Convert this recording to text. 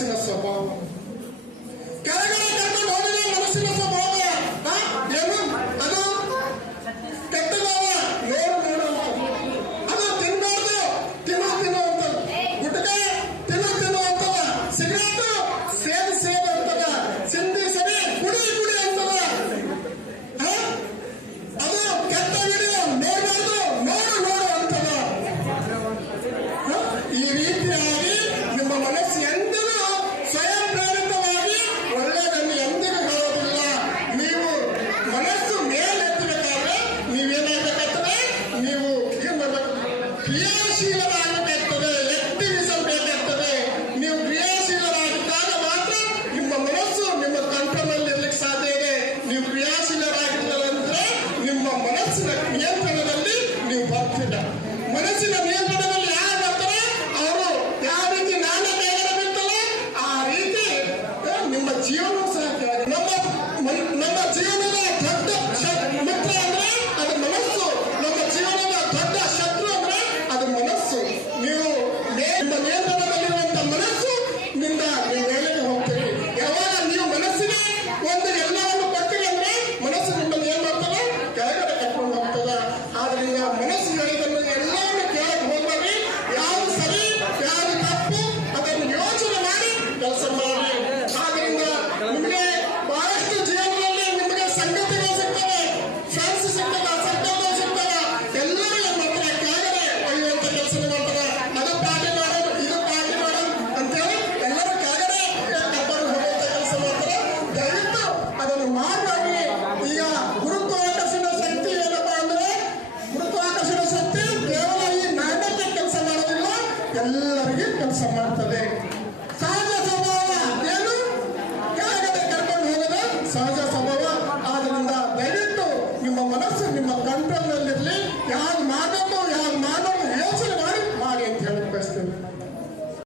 ಮನಸ್ಸಿನ ಸ್ವಭಾವ. ಕೆಳಗಡೆ ಕರ್ಕೊಂಡು ಹೋದರೆ ಮನಸ್ಸಿನ ಸ್ವಭಾವ ಏನು ಅದು ಕೆಟ್ಟದವ, ನೋಡು ಅದು ತಿನ್ಬಾರ್ದು, ತಿನ್ನು ಅಂತ ಗುಟ್ಕೆ ತಿನ್ನು ಅಂತದ, ಸಿಗರೇಟ್ ಸೇದು ಅಂತದ, ಸಿಂಧಿ ಸರಿ ಕುಡಿ ಅಂತದ. ಅದು ಕೆಟ್ಟ ವಿಡಿಯೋ ನೋಡಬಾರ್ದು, ನೋಡು ಅಂತದ. ಈ ರೀತಿಯಾಗಿ ನಿಮ್ಮ ಮನಸ್ಸು ಎಂದಿಗೂ ಸ್ವಯಂ ಪ್ರೇರಿತವಾಗಿ ಒಳ್ಳೆಯದನ್ನು ಎಂದಿಗೂ ಹೇಳೋದಿಲ್ಲ. ನೀವು ಮನಸ್ಸು ಮೇಲೆತ್ತಬೇಕಾದ್ರೆ ನೀವೇನಾಗಬೇಕಾಗ್ತದೆ, ನೀವು ಕ್ರಿಯಾಶೀಲರಾಗಬೇಕಾಗ್ತದೆ, ಆಕ್ಟಿವಿಸಮ್ ಬೇಕಾಗ್ತದೆ. ನೀವು ಕ್ರಿಯಾಶೀಲರಾಗಿದ್ದಾಗ ಮಾತ್ರ ನಿಮ್ಮ ಮನಸ್ಸು ನಿಮ್ಮ ಕಂಟ್ರೋಲ್ ಇರ್ಲಿಕ್ಕೆ ಸಾಧ್ಯ ಇದೆ. ನೀವು ಕ್ರಿಯಾಶೀಲರಾಗಿದ್ದರೆ ನಿಮ್ಮ ಮನಸ್ಸಿನ ನಿಯಂತ್ರಣದಲ್ಲಿ ನೀವು ಬರ್ತಿಲ್ಲ. ಮನಸ್ಸಿನ ನಿಯಂತ್ರಣದಲ್ಲಿ ಯಾರು ಬರ್ತಾರೆ, ಅವರು ಯಾವ ರೀತಿ ನಾನೇ ಬೇಗನೆ ಬಿಡ್ತಲ್ಲ ಆ ರೀತಿ ನಿಮ್ಮ ಜೀವನ ಸಹ ನಮ್ಮ ಜೀವನದ ದೊಡ್ಡ ಮಿತ್ರ ಅಂದ್ರೆ ಅದು ಮನಸ್ಸು. ನಮ್ಮ ಜೀವನದ ದೊಡ್ಡ ಶತ್ರು ಅಂದ್ರೆ ಅದು ಮನಸ್ಸು. ನೀವು ನಿಮ್ಮ ನಿಯಂತ್ರಣದಲ್ಲಿರುವಂತ ಮನಸ್ಸು ನಿಂದ ನೀವು ಮೇಲೆ ಹೋಗ್ತೀರಿ. ಯಾವಾಗ ನೀವು ಮನಸ್ಸಿಗೆ ಒಂದು ಎಲ್ಲವನ್ನು ಕೊಡ್ತೀರಿ ಅಂದ್ರೆ ಮನಸ್ಸು ನಿಮ್ಮನ್ನು ಏನ್ ಮಾಡ್ತದೆ, ಕೆಳಗಡೆ ಕಟ್ಕೊಂಡು ಹೋಗ್ತದ. ಆದ್ರಿಂದ ಮನಸ್ಸು ಹೇಳಿದನ್ನು ಎಲ್ಲವನ್ನು ಕೇಳಕ್ ಹೋಗ್ಬೇಡಿ. ಯಾವುದು ಸರಿ ಯಾವುದು ತಪ್ಪು ಅದನ್ನು ಯೋಚನೆ ಮಾಡಿ ಕೆಲಸ ಮಾಡಿ. ಆದ್ರಿಂದ ನಿಮಗೆ ಬಹಳಷ್ಟು ಜೀವನದಲ್ಲಿ ನಿಮಗೆ ಸಂಗತಿಗಳು ಸಿಗ್ತವೆ, ಫ್ರೆಂಡ್ಸ್ ಸಿಗ್ತವೆ, ಸರ್ಕಲ್ಗಳು ಸಿಗ್ತವೆ. ಎಲ್ಲರೂ ಏನ್ ಮಾಡ್ತಾರೆ, ಕೆಳಗಡೆ ಒಯ್ಯುವಂತ ಕೆಲಸ ಮಾಡ್ತಾರೆ. ಅದು ಪಾರ್ಟಿ ಮಾಡೋದು, ಇದು ಪಾರ್ಟಿ ಮಾಡೋದು ಅಂತೇಳಿ ಎಲ್ಲರೂ ಕೆಳಗಡೆ ಕರ್ಕೊಂಡು ಹೋಗುವಂತ ಕೆಲಸ ಮಾಡ್ತಾರೆ. ದಯವಿಟ್ಟು ಅದನ್ನು ಮಾಡಬೇಡಿ. ಈಗ ಗುರುತ್ವಾಕರ್ಷಣ ಶಕ್ತಿ ಏನಪ್ಪಾ ಅಂದ್ರೆ, ಗುರುತ್ವಾಕರ್ಷಣ ಶಕ್ತಿ ಕೇವಲ ಈ ನಾಟಕ ಕೆಲಸ ಮಾಡೋದಿಲ್ಲ, ಎಲ್ಲರಿಗೆ ಕೆಲಸ ಮಾಡ್ತದೆ. ಸಹಜ ಸ್ವಭಾವ ಏನು, ಕೆಳಗಡೆ ಕರ್ಕೊಂಡು ಹೋಗೋದು ಸಹಜ ಸ್ವಭಾವ. ಆದ್ರಿಂದ ದಯವಿಟ್ಟು ನಿಮ್ಮ ಮನಸ್ಸು ನಿಮ್ಮ ಕಂಟ್ರೋಲ್ ನಲ್ಲಿರಲಿ. ಯಾರು